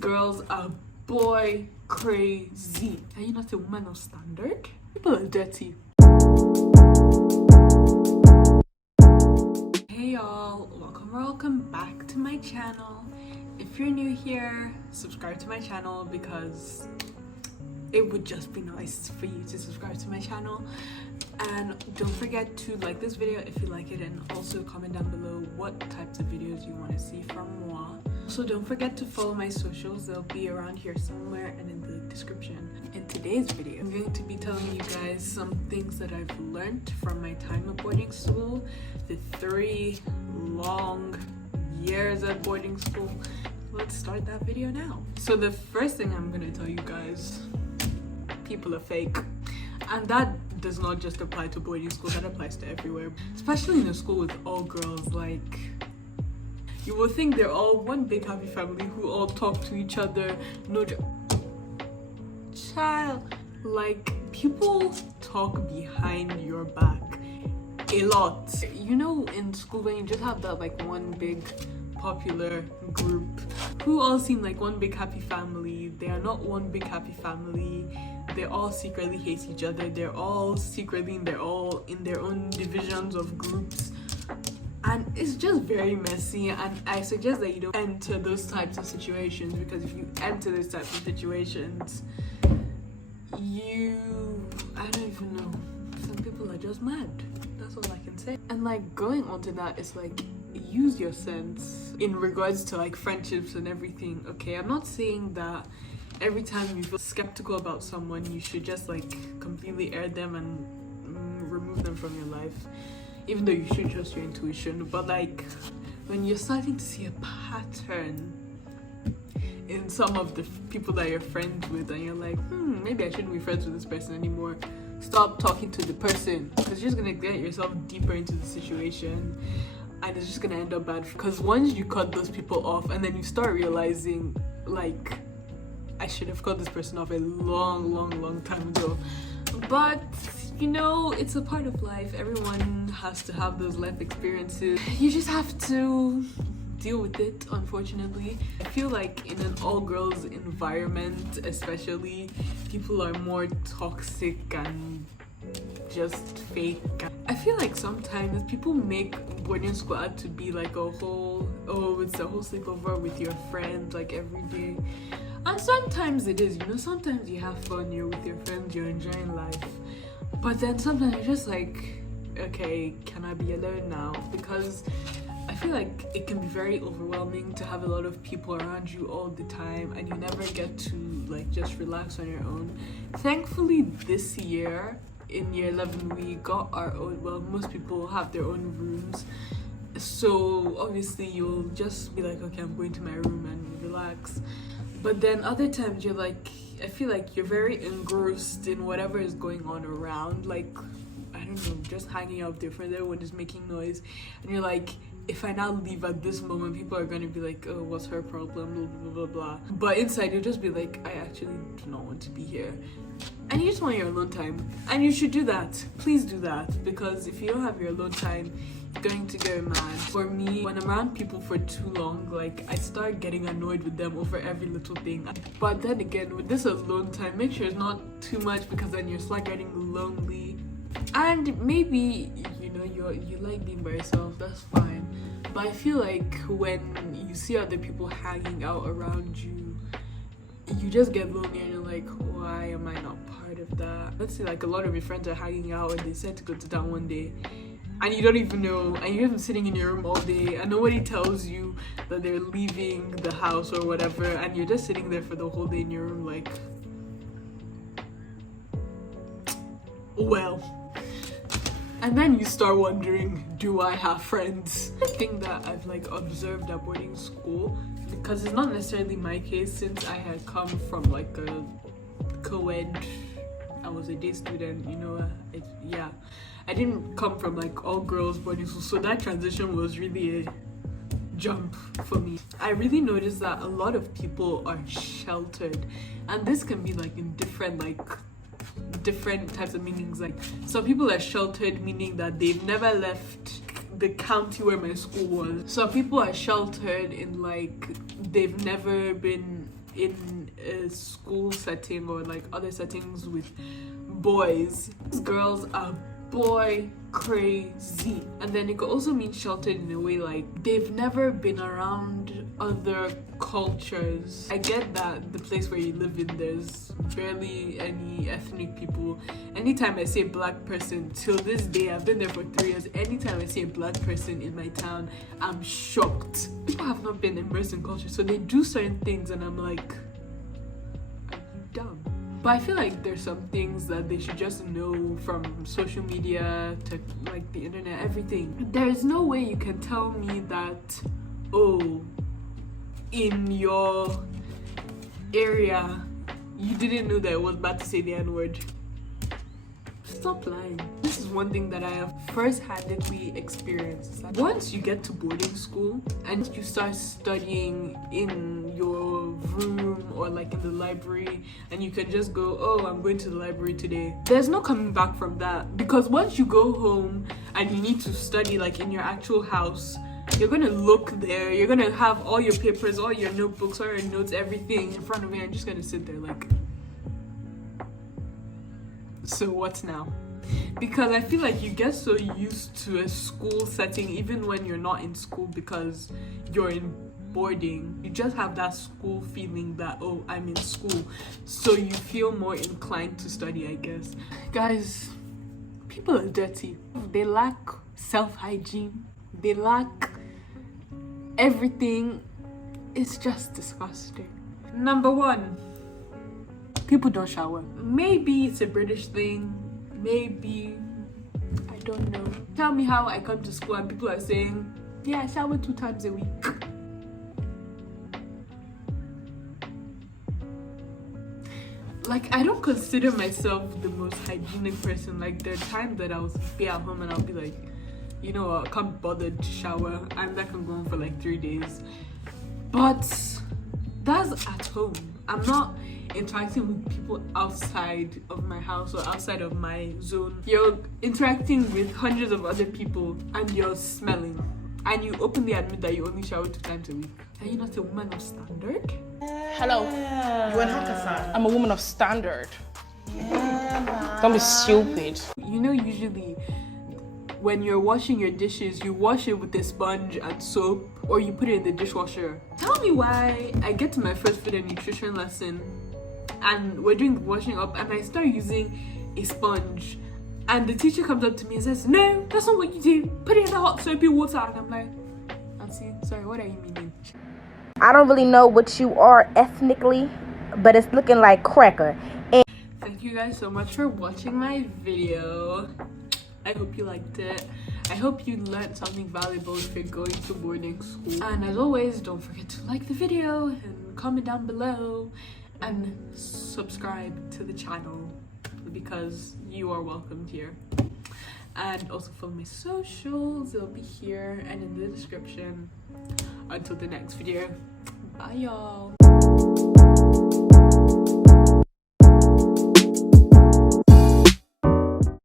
girls are boy crazy. Are you not a woman of standard? People are dirty. Hey y'all, welcome back to my channel. If you're new here, subscribe to my channel because it would just be nice for you to subscribe to my channel. And don't forget to like this video if you like it, and also comment down below what types of videos you want to see from moi. So don't forget to follow my socials, they'll be around here somewhere and in the description. In today's video, I'm going to be telling you guys some things that I've learned from my time at boarding school, the 3 long years at boarding school. Let's start that video now. So the first thing I'm going to tell you guys, people are fake. And that does not just apply to boarding school, that applies to everywhere. Especially in a school with all girls, like, you will think they're all one big happy family who all talk to each other. No child, like, people talk behind your back a lot. You know, in school when you just have that like one big popular group who all seem like one big happy family, they are not one big happy family. They all secretly hate each other. They're all secretly in their own divisions of groups, and it's just very messy. And I suggest that you don't enter those types of situations, because if you enter those types of situations, I don't even know, some people are just mad. That's all I can say. And like, going on to that, it's like, use your sense in regards to like friendships and everything. Okay, I'm not saying that every time you feel skeptical about someone, you should just like completely air them and remove them from your life, even though you should trust your intuition. But like, when you're starting to see a pattern in some of the people that you're friends with, and you're like, maybe I shouldn't be friends with this person anymore, stop talking to the person, because you're just gonna get yourself deeper into the situation, and it's just gonna end up bad. Because once you cut those people off, and then you start realizing, like, I should have cut this person off a long time ago. But, you know, it's a part of life. Everyone has to have those life experiences. You just have to deal with it, unfortunately. I feel like in an all-girls environment, especially, people are more toxic and just fake. I feel like sometimes people make boarding school out to be like a whole, it's a whole sleepover with your friends like every day. And sometimes it is, you know, sometimes you have fun, you're with your friends, you're enjoying life. But then sometimes you're just like, okay, can I be alone now? Because I feel like it can be very overwhelming to have a lot of people around you all the time, and you never get to like just relax on your own. Thankfully this year, in year 11, we got our own, well, most people have their own rooms. So obviously you'll just be like, okay, I'm going to my room and relax. But then other times you're like, I feel like you're very engrossed in whatever is going on around. Like, I don't know, just hanging out with your friends, everyone is making noise. And you're like, if I now leave at this moment, people are going to be like, oh, what's her problem, blah, blah, blah, blah. But inside you'll just be like, I actually do not want to be here. And you just want your alone time. And you should do that. Please do that. Because if you don't have your alone time, you're going to go mad. For me, when I'm around people for too long, like, I start getting annoyed with them over every little thing. But then again, with this alone time, make sure it's not too much, because then you're start getting lonely. And maybe, you know, you like being by yourself, that's fine. But I feel like when you see other people hanging out around you, you just get lonely and you're like, why am I not part of that? Let's say like a lot of your friends are hanging out and they said to go to town one day, and you don't even know, and you're even sitting in your room all day and nobody tells you that they're leaving the house or whatever, and you're just sitting there for the whole day in your room like, well. And then you start wondering, do I have friends? The thing that I've like observed at boarding school, because it's not necessarily my case, since I had come from like a co-ed, I was a day student, you know, I didn't come from like all girls boarding school, so that transition was really a jump for me. I really noticed that a lot of people are sheltered, and this can be like in different types of meanings. Like, some people are sheltered meaning that they've never left the county where my school was. Some people are sheltered in like they've never been in a school setting or like other settings with boys. Girls are boy crazy. And then it could also mean sheltered in a way like they've never been around other cultures. I get that the place where you live in, there's barely any ethnic people. Anytime I see a black person, till this day, I've been there for 3 years, anytime I see a black person in my town, I'm shocked. People have not been immersed in culture, so they do certain things and I'm like, are you dumb? But I feel like there's some things that they should just know, from social media to like the internet, everything. There's no way you can tell me that, oh, in your area you didn't know that it was bad to say the N-word. Stop lying. This is one thing that I have first-handedly experienced. Once you get to boarding school and you start studying in your room or like in the library, and you can just go, oh, I'm going to the library today, there's no coming back from that. Because once you go home and you need to study like in your actual house, you're gonna look there, you're gonna have all your papers, all your notebooks, all your notes, everything in front of you, and just gonna sit there like, so what now? Because I feel like you get so used to a school setting even when you're not in school, because you're in boarding. You just have that school feeling that, oh, I'm in school, so you feel more inclined to study, I guess. Guys, people are dirty. They lack self-hygiene. They lack everything. It's just disgusting. Number 1, people don't shower. Maybe it's a British thing, maybe, I don't know. Tell me how I come to school and people are saying, yeah, I shower 2 times a week. Like, I don't consider myself the most hygienic person. Like, there are times that I'll be at home and I'll be like, you know, I can't bother to shower, and that can go on for like 3 days. But that's at home. I'm not interacting with people outside of my house or outside of my zone. You're interacting with hundreds of other people and you're smelling, and you openly admit that you only shower 2 times a week. Are you not a woman of standard? Hello. You and Hakkasan. I'm a woman of standard. Don't be stupid. You know, usually when you're washing your dishes, you wash it with a sponge and soap, or you put it in the dishwasher. Tell me why I get to my first food and nutrition lesson and we're doing washing up and I start using a sponge and the teacher comes up to me and says, no, that's not what you do. Put it in the hot soapy water. And I'm like, Nancy, sorry, what are you meaning? I don't really know what you are ethnically, but it's looking like cracker. Thank you guys so much for watching my video. I hope you liked it. I hope you learned something valuable if you're going to boarding school. And as always, don't forget to like the video and comment down below and subscribe to the channel, because you are welcomed here. And also follow my socials, they'll be here and in the description. Until the next video, bye y'all.